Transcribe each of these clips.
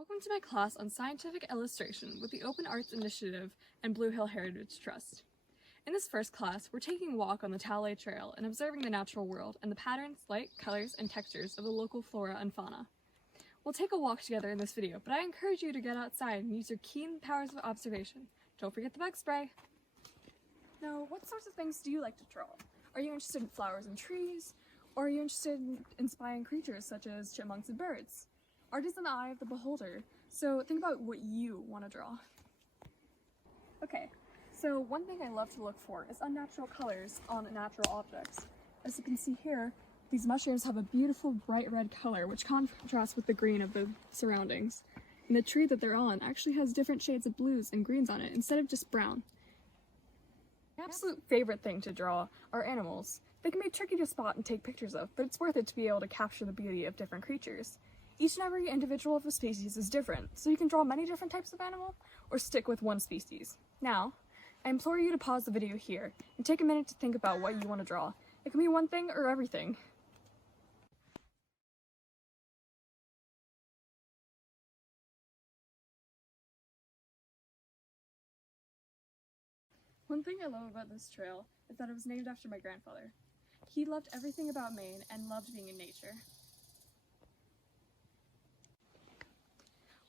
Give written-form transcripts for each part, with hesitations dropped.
Welcome to my class on Scientific Illustration with the Open Arts Initiative and Blue Hill Heritage Trust. In this first class, we're taking a walk on the Talalay Trail and observing the natural world and the patterns, light, colors, and textures of the local flora and fauna. We'll take a walk together in this video, but I encourage you to get outside and use your keen powers of observation. Don't forget the bug spray! Now, what sorts of things do you like to draw? Are you interested in flowers and trees? Or are you interested in spying creatures such as chipmunks and birds? Art is in the eye of the beholder, so think about what you want to draw. Okay, so one thing I love to look for is unnatural colors on natural objects. As you can see here, these mushrooms have a beautiful bright red color which contrasts with the green of the surroundings. And the tree that they're on actually has different shades of blues and greens on it instead of just brown. My absolute favorite thing to draw are animals. They can be tricky to spot and take pictures of, but it's worth it to be able to capture the beauty of different creatures. Each and every individual of a species is different, so you can draw many different types of animal, or stick with one species. Now, I implore you to pause the video here, and take a minute to think about what you want to draw. It can be one thing or everything. One thing I love about this trail is that it was named after my grandfather. He loved everything about Maine and loved being in nature.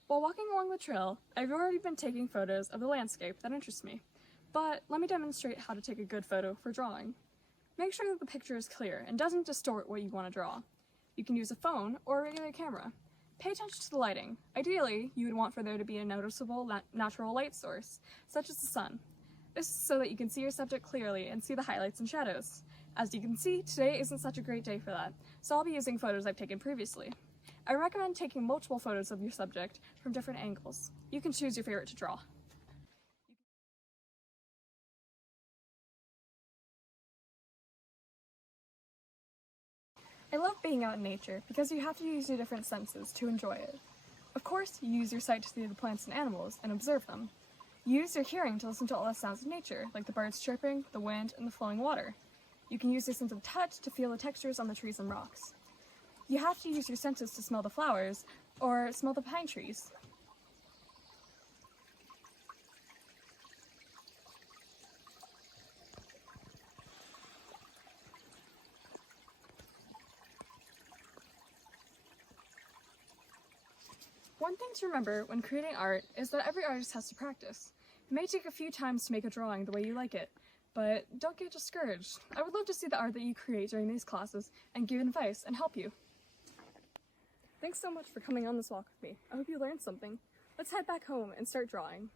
While walking along the trail, I've already been taking photos of the landscape that interest me, but let me demonstrate how to take a good photo for drawing. Make sure that the picture is clear and doesn't distort what you want to draw. You can use a phone or a regular camera. Pay attention to the lighting. Ideally, you would want for there to be a noticeable natural light source, such as the sun. This is so that you can see your subject clearly and see the highlights and shadows. As you can see, today isn't such a great day for that, so I'll be using photos I've taken previously. I recommend taking multiple photos of your subject from different angles. You can choose your favorite to draw. I love being out in nature because you have to use your different senses to enjoy it. Of course, you use your sight to see the plants and animals and observe them. You use your hearing to listen to all the sounds of nature, like the birds chirping, the wind, and the flowing water. You can use your sense of touch to feel the textures on the trees and rocks. You have to use your senses to smell the flowers, or smell the pine trees. One thing to remember when creating art is that every artist has to practice. It may take a few times to make a drawing the way you like it, but don't get discouraged. I would love to see the art that you create during these classes and give advice and help you. Thanks so much for coming on this walk with me. I hope you learned something. Let's head back home and start drawing.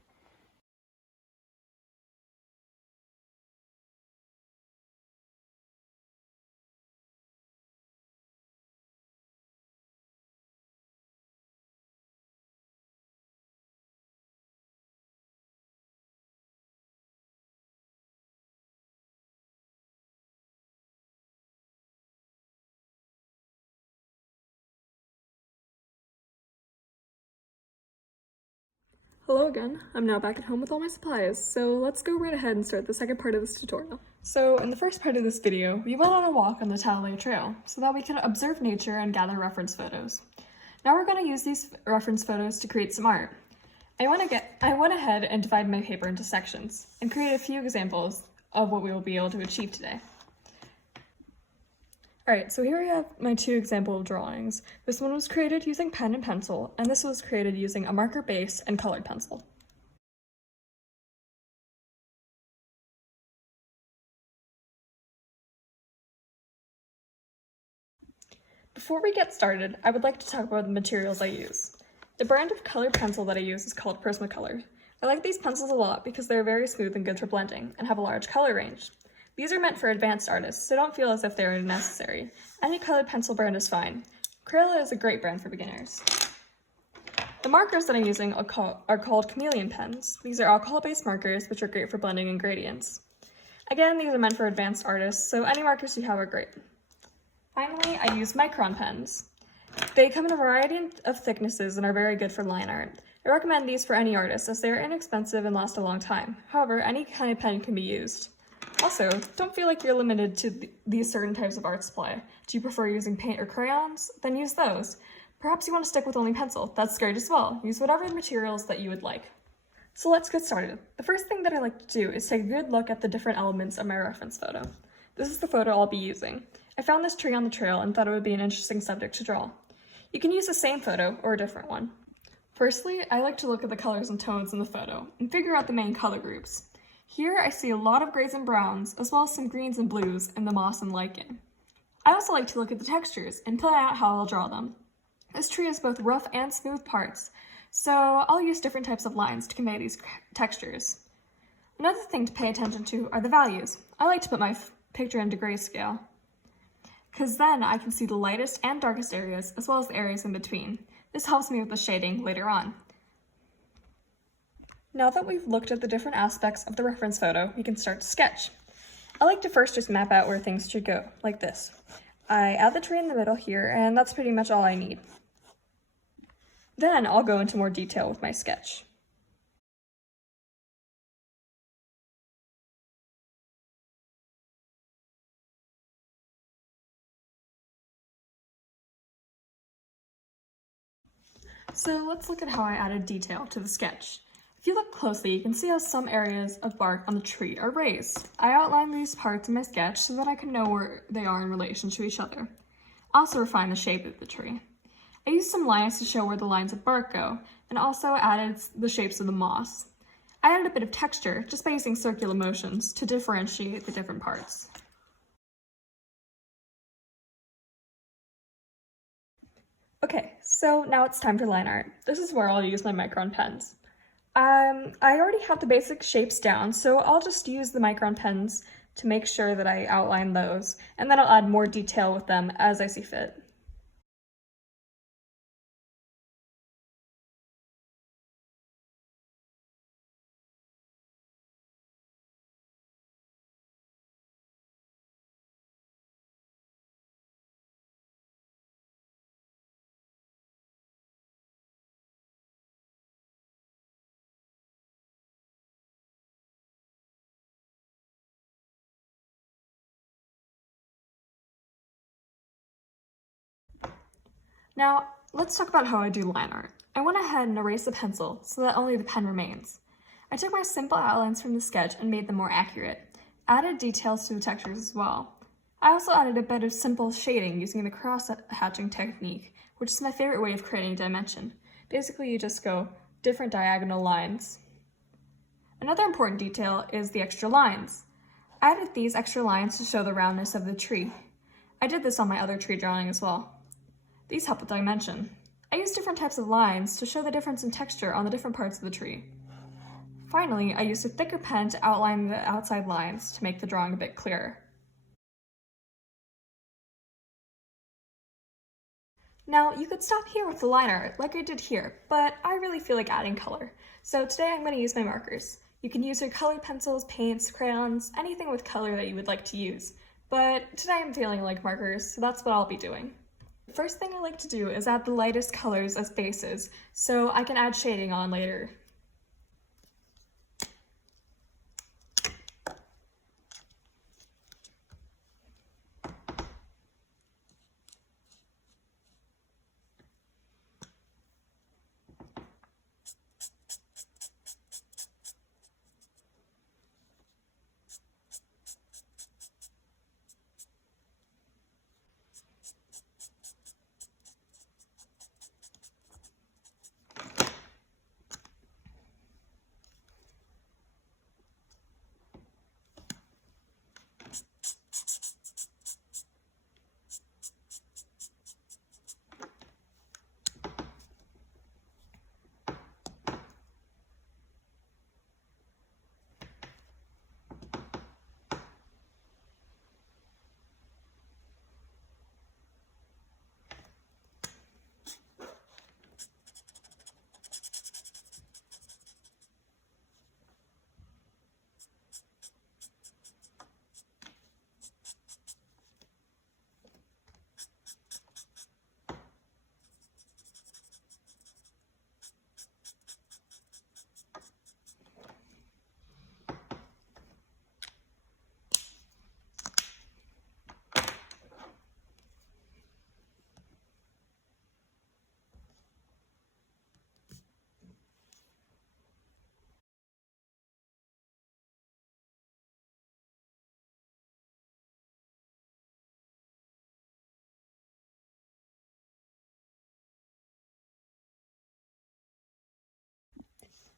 Hello again, I'm now back at home with all my supplies, so let's go right ahead and start the second part of this tutorial. So in the first part of this video, we went on a walk on the Talalay Trail so that we can observe nature and gather reference photos. Now we're going to use these reference photos to create some art. I went ahead and divided my paper into sections and created a few examples of what we will be able to achieve today. Alright, so here we have my two example drawings. This one was created using pen and pencil, and this was created using a marker base and colored pencil. Before we get started, I would like to talk about the materials I use. The brand of colored pencil that I use is called Prismacolor. I like these pencils a lot because they're very smooth and good for blending, and have a large color range. These are meant for advanced artists, so don't feel as if they are necessary. Any colored pencil brand is fine. Crayola is a great brand for beginners. The markers that I'm using are called chameleon pens. These are alcohol-based markers, which are great for blending and gradients. Again, these are meant for advanced artists, so any markers you have are great. Finally, I use micron pens. They come in a variety of thicknesses and are very good for line art. I recommend these for any artist, as they are inexpensive and last a long time. However, any kind of pen can be used. Also, don't feel like you're limited to these certain types of art supply. Do you prefer using paint or crayons? Then use those. Perhaps you want to stick with only pencil. That's great as well. Use whatever materials that you would like. So let's get started. The first thing that I like to do is take a good look at the different elements of my reference photo. This is the photo I'll be using. I found this tree on the trail and thought it would be an interesting subject to draw. You can use the same photo or a different one. Firstly, I like to look at the colors and tones in the photo and figure out the main color groups. Here I see a lot of grays and browns, as well as some greens and blues in the moss and lichen. I also like to look at the textures and plan out how I'll draw them. This tree has both rough and smooth parts, so I'll use different types of lines to convey these textures. Another thing to pay attention to are the values. I like to put my picture into grayscale, because then I can see the lightest and darkest areas, as well as the areas in between. This helps me with the shading later on. Now that we've looked at the different aspects of the reference photo, we can start to sketch. I like to first just map out where things should go, like this. I add the tree in the middle here, and that's pretty much all I need. Then I'll go into more detail with my sketch. So let's look at how I added detail to the sketch. If you look closely, you can see how some areas of bark on the tree are raised. I outlined these parts in my sketch so that I can know where they are in relation to each other. I also refined the shape of the tree. I used some lines to show where the lines of bark go, and also added the shapes of the moss. I added a bit of texture just by using circular motions to differentiate the different parts. Okay, so now it's time for line art. This is where I'll use my micron pens. I already have the basic shapes down, so I'll just use the micron pens to make sure that I outline those, and then I'll add more detail with them as I see fit. Now, let's talk about how I do line art. I went ahead and erased the pencil so that only the pen remains. I took my simple outlines from the sketch and made them more accurate, added details to the textures as well. I also added a bit of simple shading using the cross-hatching technique, which is my favorite way of creating dimension. Basically, you just go different diagonal lines. Another important detail is the extra lines. I added these extra lines to show the roundness of the tree. I did this on my other tree drawing as well. These help with dimension. I used different types of lines to show the difference in texture on the different parts of the tree. Finally, I used a thicker pen to outline the outside lines to make the drawing a bit clearer. Now, you could stop here with the line art, like I did here, but I really feel like adding color. So today I'm going to use my markers. You can use your colored pencils, paints, crayons, anything with color that you would like to use. But today I'm feeling like markers, so that's what I'll be doing. The first thing I like to do is add the lightest colors as bases, so I can add shading on later.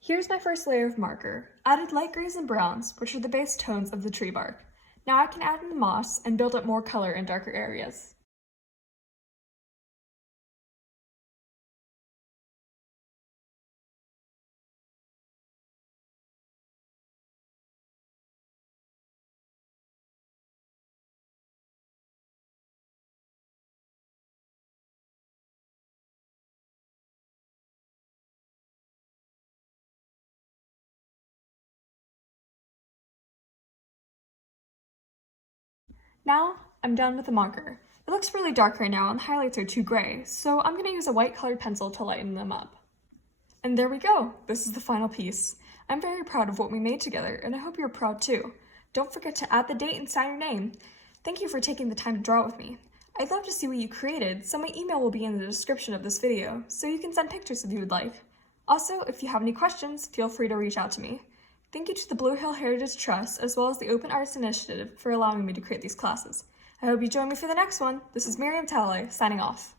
Here's my first layer of marker. Added light grays and browns, which are the base tones of the tree bark. Now I can add in the moss and build up more color in darker areas. Now, I'm done with the marker. It looks really dark right now and the highlights are too gray, so I'm going to use a white colored pencil to lighten them up. And there we go! This is the final piece. I'm very proud of what we made together, and I hope you're proud too. Don't forget to add the date and sign your name. Thank you for taking the time to draw with me. I'd love to see what you created, so my email will be in the description of this video, so you can send pictures if you would like. Also, if you have any questions, feel free to reach out to me. Thank you to the Blue Hill Heritage Trust, as well as the Open Arts Initiative, for allowing me to create these classes. I hope you join me for the next one. This is Miriam Talalay, signing off.